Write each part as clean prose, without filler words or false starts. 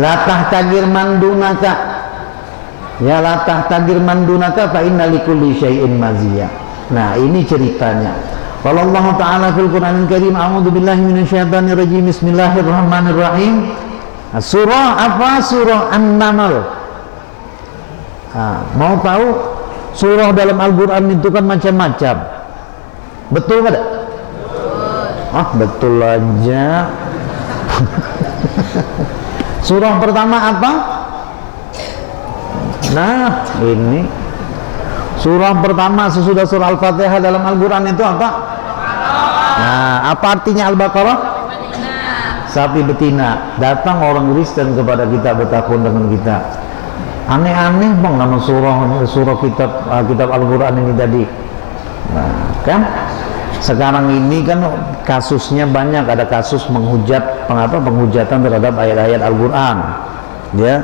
La tahtagir mandunaka. Ya la tahtagir mandunaka fa inna likulli syai'in maziyya. Nah, ini ceritanya. Qala Allah Ta'ala fil Qur'anil Karim, a'udzu billahi minasyaitonir rajim. Bismillahirrahmanirrahim. Surah apa? Surah An-Naml. Mau tahu surah dalam Al-Qur'an itu kan macam-macam. Betul enggak? Betul aja. Surah pertama apa? Nah, ini surah pertama sesudah surah Al-Fatihah dalam Al-Quran itu apa? Nah, apa artinya Al-Baqarah? Sapi betina. Datang orang Kristen kepada kita, bertakun dengan kita. Aneh-aneh bang nama surah kitab Al-Quran ini tadi. Nah, kan? Sekarang ini kan kasusnya banyak, ada kasus penghujatan terhadap ayat-ayat Al-Quran. Ya,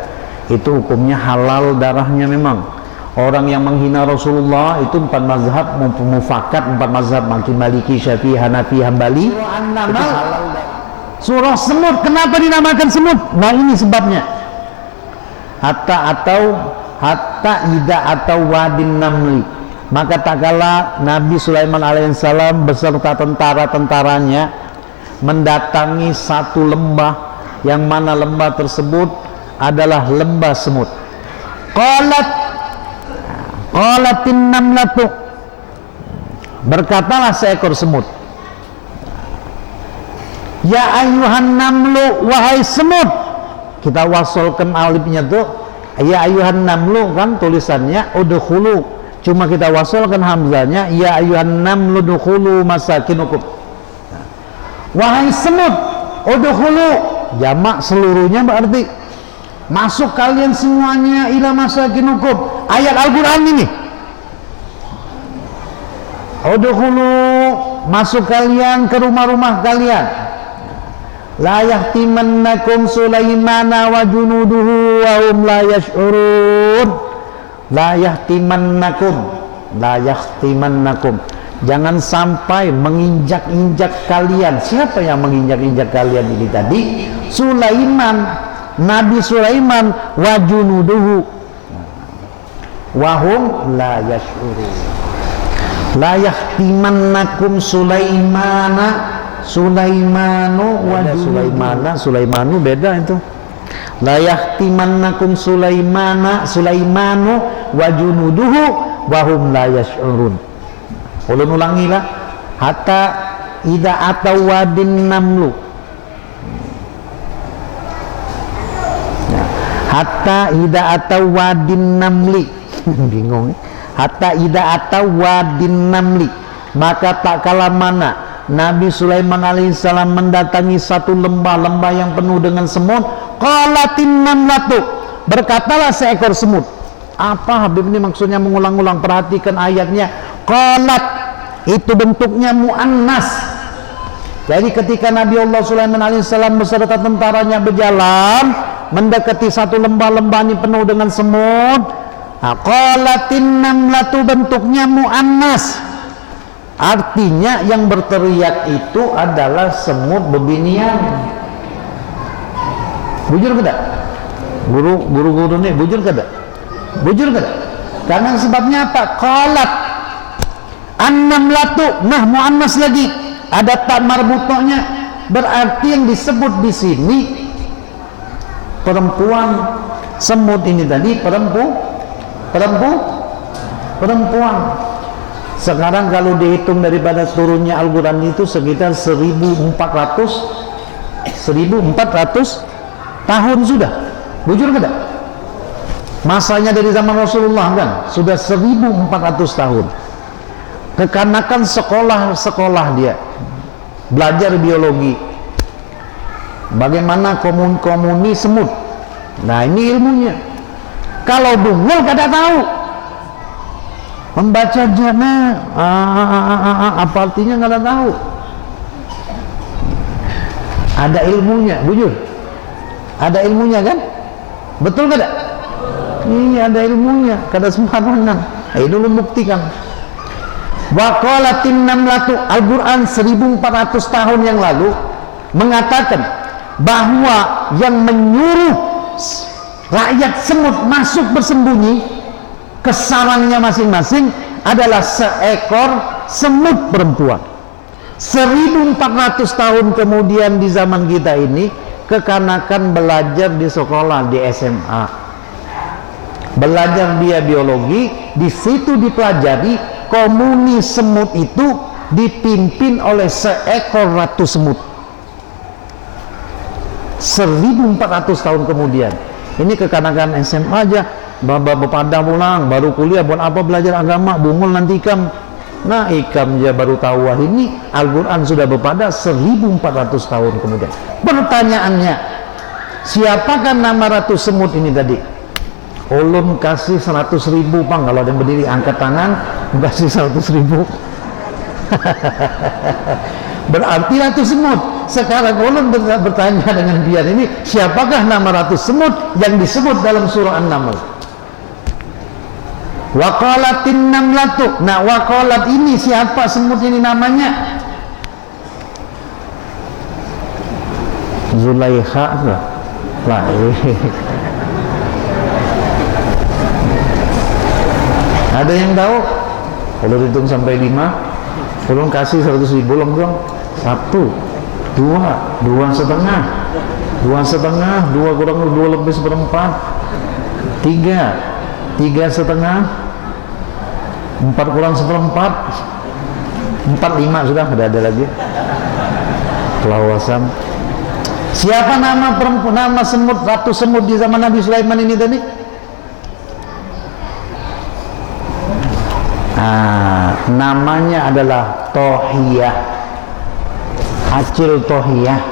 itu hukumnya halal darahnya memang. Orang yang menghina Rasulullah itu 4 mazhab mufakat, 4 mazhab Maliki, Syafi'i, Hanafi, Hambali. Surah semut, kenapa dinamakan semut? Nah ini sebabnya. Hatta ida atau wadin namli. Maka tak kala Nabi Sulaiman alaihissalam beserta tentara-tentaranya mendatangi satu lembah, yang mana lembah tersebut adalah lembah semut. Qalatin namlatu, berkatalah seekor semut, ya ayuhan namlu, wahai semut. Kita wasolkan alifnya tuh, ya ayuhan namlu kan tulisannya udkhulu, cuma kita wasolkan hamzanya, ya ayuhan namlu udkhulu masakinukum. Wahai semut, udkhulu, jamak seluruhnya berarti masuk kalian semuanya ila masakinukum. Ayat Al-Quran ini, udkhulu, masuk kalian ke rumah-rumah kalian. La yahtimannakum Sulaimana wa junuduhu wa hum la yash'urun. La yahtimannakum, jangan sampai menginjak-injak kalian. Siapa yang menginjak-injak kalian ini tadi? Sulaiman, Nabi Sulaiman, wa junuduhu wa hum la yash'urun. La yahtimannakum Sulaimanu wa Sulaimanu beda itu. La yahtimannakum Sulaimanu wa junuduhu wa hum la yash'urun. Ulun ulangilah. Hatta idza atau wadin namlu. Hatta idza atau wadin namli. Bingung. Hatta idza atau wadin namli, maka tak kala mana Nabi Sulaiman alaihissalam mendatangi satu lembah yang penuh dengan semut. Qalatin namlatu, berkatalah seekor semut. Apa Habib ini maksudnya mengulang-ulang? Perhatikan ayatnya. Qalat itu bentuknya muannas. Jadi ketika Nabi Allah Sulaiman alaihissalam beserta tentaranya berjalan mendekati satu lembah ini penuh dengan semut. Qalatin namlatu bentuknya muannas. Artinya yang berteriak itu adalah semut bebinian. Bujur tidak? Guru-guru nih bujur tidak? Bujur tidak? Karena sebabnya apa? Qalat an-namlatu, nah muannas lagi, ada tak marbutohnya, berarti yang disebut di sini perempuan. Semut ini tadi perempuan. Sekarang kalau dihitung daripada turunnya Al-Quran itu sekitar 1400 tahun sudah. Bujur tidak? Masanya dari zaman Rasulullah kan sudah 1400 tahun. Kekanakan sekolah dia belajar biologi, bagaimana komuni semut. Nah ini ilmunya. Kalau bungul kada tahu membaca jana apa artinya nggak tahu. Ada ilmunya, bujur. Ada ilmunya kan? Betul nggak? Iya ada ilmunya, kada sembarangan. Ini dulu buktikan. Wa qalatin namlatu, Al-Quran 1400 tahun yang lalu mengatakan bahwa yang menyuruh rakyat semut masuk bersembunyi ke sarangnya masing-masing adalah seekor semut perempuan. 1400 tahun kemudian di zaman kita ini, kekanakan belajar di sekolah, di SMA, belajar dia biologi, di situ dipelajari komuni semut itu dipimpin oleh seekor ratu semut. 1400 tahun kemudian. Ini kekanakan SMA aja, bapak pada pulang baru kuliah, buat apa belajar agama, bungul nanti ikam. Nah, ikam ya baru tahu, wah ini Al-Quran sudah berpada 1400 tahun kemudian. Pertanyaannya, siapakah nama ratu semut ini tadi? Ulun kasih 100.000 Bang, kalau ada yang berdiri angkat tangan, kasih 100.000. Berarti ratu semut. Sekarang ulun bertanya dengan dia ini, siapakah nama ratu semut yang disebut dalam surah An-Naml? Waqalatin namlatu. Nah, waqalat ini siapa semut ini namanya? Zulaikha lah. Ada yang tahu? Kalau hitung sampai 5, ulun kasih 100.000 dong. 1, 2, 2,5, 2,5, 2 kurang 2 lebih seperempat, 3, 3,5, 4 kurang seperempat, 4,5 sudah, ada lagi. Kelawasan. Siapa nama perempuan, nama semut, ratu semut di zaman Nabi Sulaiman ini tadi? Namanya adalah Tohiyah, Acil Tohiyah.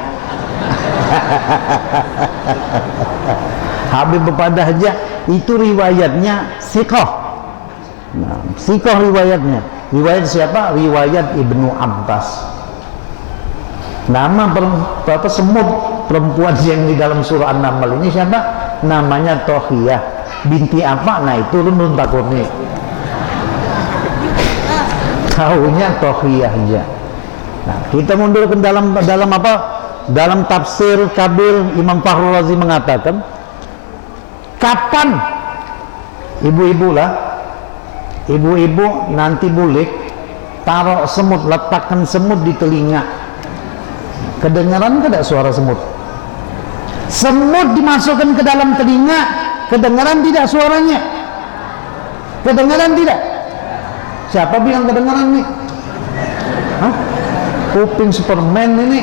Habib bepada aja itu riwayatnya Siqah. Nah, Siqah riwayatnya. Riwayat siapa? Riwayat Ibnu Abbas. Nama semut perempuan yang di dalam surah An-Naml ini siapa? Namanya Tohiyah. Binti apa? Nah, itu runun takut nih. Taunya Tohiyah aja. Nah, kita mundur ke dalam apa? Dalam tafsir Kabir, Imam Fakhrul Razi mengatakan, kapan ibu-ibu nanti boleh taruh semut, letakkan semut di telinga. Kedengaran tidak suara semut? Semut dimasukkan ke dalam telinga, kedengaran tidak suaranya? Kedengaran tidak? Siapa bilang kedengaran nih? Hah? Kuping Superman ini.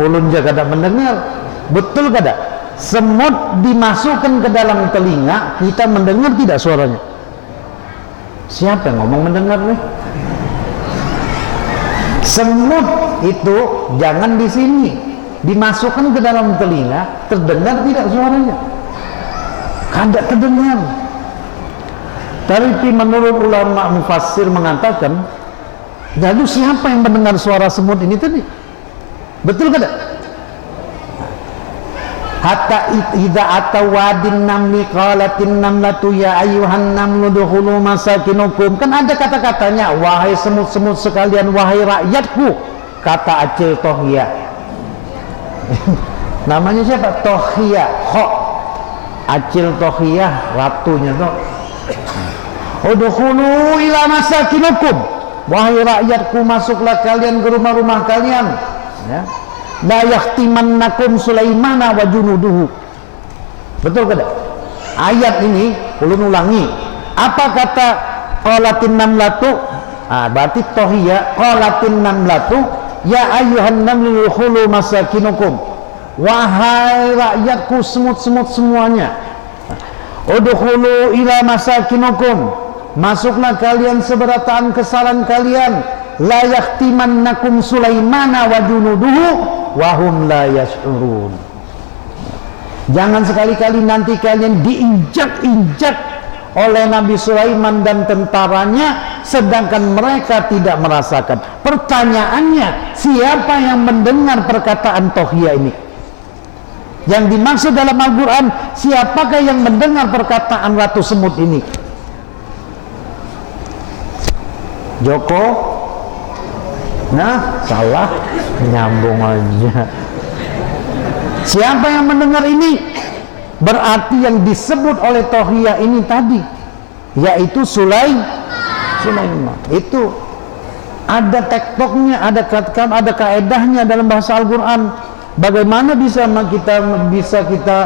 Ulun jaga tidak mendengar. Betul kada? Semut dimasukkan ke dalam telinga, kita mendengar tidak suaranya? Siapa yang ngomong mendengar nih? Semut itu jangan di sini, dimasukkan ke dalam telinga, terdengar tidak suaranya? Kada terdengar. Tapi menurut ulama mufassir mengatakan, lalu siapa yang mendengar suara semut ini tadi? Betul kada? Hatta idza atawadin namli qalatin namlatu ya ayyuhan namlu dukhulu masakinukum. Kan ada kata-katanya, wahai semut-semut sekalian, wahai rakyatku, kata Acil Tohiyah. Namanya siapa? Tohiyah. Acil Tohiyah, ratunya tuh. Udkhulu ila masakinukum, wahai rakyatku, masuklah kalian ke rumah-rumah kalian, ya. La yahtimannakum Sulaimana wa junuduhu. Betul kada? Ayat ini ulun ulangi. Apa kata qalatin namlatu? Berarti Tohiyah, qalatin namlatu ya ayyuhan namlu udkhulu masakinukum, wahai rakyatku semut-semut semuanya, udkhulu ila masakinukum, masuklah kalian seberataan kesalahan kalian, la yahtimannakum Sulaimana wa junuduhu wa hum la yash'urun. Jangan sekali-kali nanti kalian diinjak-injak oleh Nabi Sulaiman dan tentaranya sedangkan mereka tidak merasakan. Pertanyaannya, siapa yang mendengar perkataan Tohiyah ini? Yang dimaksud dalam Al-Quran, siapakah yang mendengar perkataan ratu semut ini? Joko? Nah, salah, nyambung aja. Siapa yang mendengar ini? Berarti yang disebut oleh Tohiyah ini tadi, yaitu Sulaiman. Itu ada tektoknya, ada kaedahnya dalam bahasa Al-Quran. Bagaimana bisa kita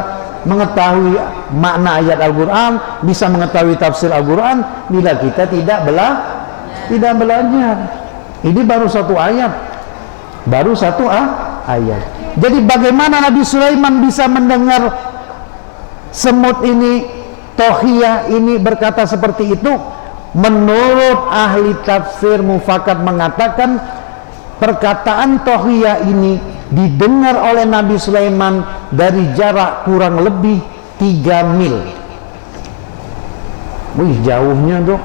mengetahui makna ayat Al-Quran, bisa mengetahui tafsir Al-Quran bila kita tidak belajar. Ini baru satu ayat. Jadi bagaimana Nabi Sulaiman bisa mendengar semut ini, Tohiyah ini berkata seperti itu? Menurut ahli tafsir mufakat mengatakan perkataan Tohiyah ini didengar oleh Nabi Sulaiman dari jarak kurang lebih 3 mil. Wih, jauhnya tuh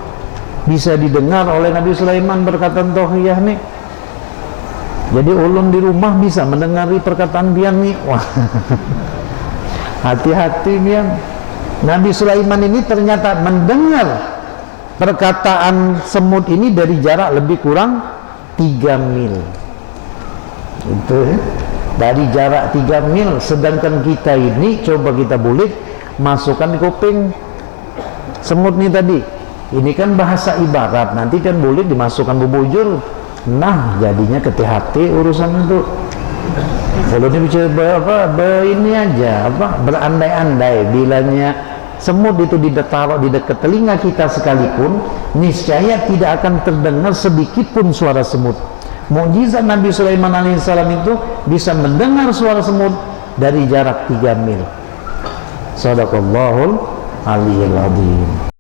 bisa didengar oleh Nabi Sulaiman perkataan Tohiyah nih. Jadi ulun di rumah bisa mendengari perkataan biang nih. Wah, hati-hati biang. Nabi Sulaiman ini ternyata mendengar perkataan semut ini dari jarak lebih kurang 3 mil. Itu dari jarak 3 mil. Sedangkan kita ini, coba kita bulik, masukkan di kuping semut ini tadi. Ini kan bahasa ibarat, nanti kan boleh dimasukkan bubujur. Nah, jadinya hati-hati urusan itu. Kalau dia bicara ini aja, berandai-andai bilanya semut itu ditaruh di dekat telinga kita sekalipun, niscaya tidak akan terdengar sedikit pun suara semut. Mukjizat Nabi Sulaiman alaihissalam itu bisa mendengar suara semut dari jarak 3 mil. Shadaqallahul aliyyil adzim.